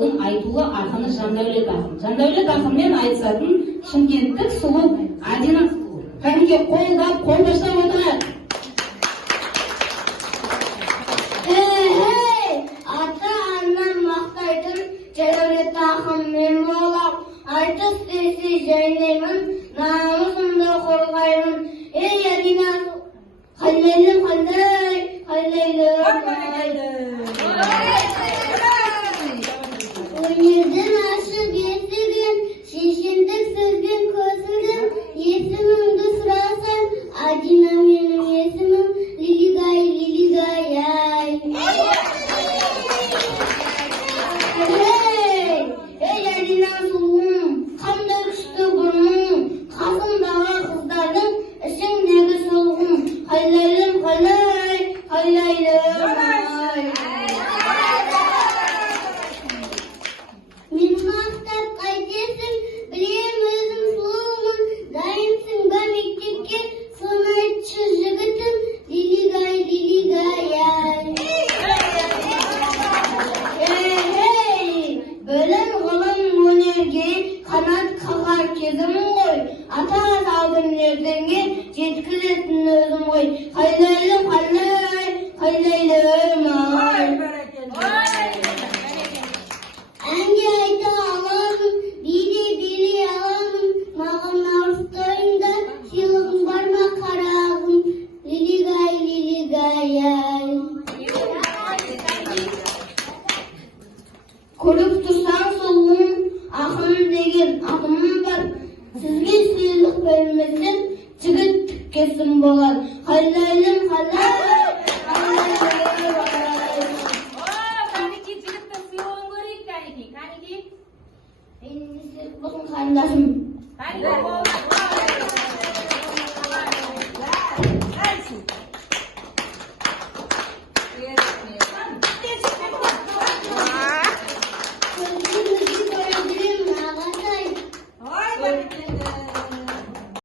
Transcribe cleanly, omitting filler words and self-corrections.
байқаудың айтулы ақыны Жандәулет ақын. Жандәулет ақынмен айтысатын шымкенттік сұлу Адина. Кәдімге қолдап, қолдаштап отырайық. Ата-анам мақтайтын Жандәулет ақын мен болам. Айтыс десе жайнаймын, намысымды қорғаймын. Ей Адина, қайлайлым қандай, қайлайлым. Өнердің ашық есігін, шешендік сөзбен көзілдім. Есімімді сұрасам, Адина менің есімім, Лилигай, Лилигай, ай. Ей Адина сұлуым, қандай күшті бұрның, қасымдағы қыздардың ішіңдегі солғым. Қайлайлым, қайлай, қайлайлым, ай. Мен мақтап қайтесің, білем өзім сұлумын, дайынсың ба мектепке, соны айтшы жігітім, Лилигай, Лилигай, ай. Білім ғылым өнерге қанат қағар кезім ғой, ата салдың ертеңге жеткізетін өзім ғой. Қайлайлым, қайлай, қайлайлым, ай. Әнге айта аламын, биде билей аламын, маған наурызтойында сыйлығың бар ма қарағым, Лилигай, Лилигай, ай. Көріп тұрсаң сұлуым, ақын деген атымым бар, сізге сыйлық бермесем, жігіт тіккесім болар. Қайлайлым, қайлай, қайлайлым, ай. Kaniki жігітті сыйлығын көрейік, Каники. Мен сіздің қарындасым.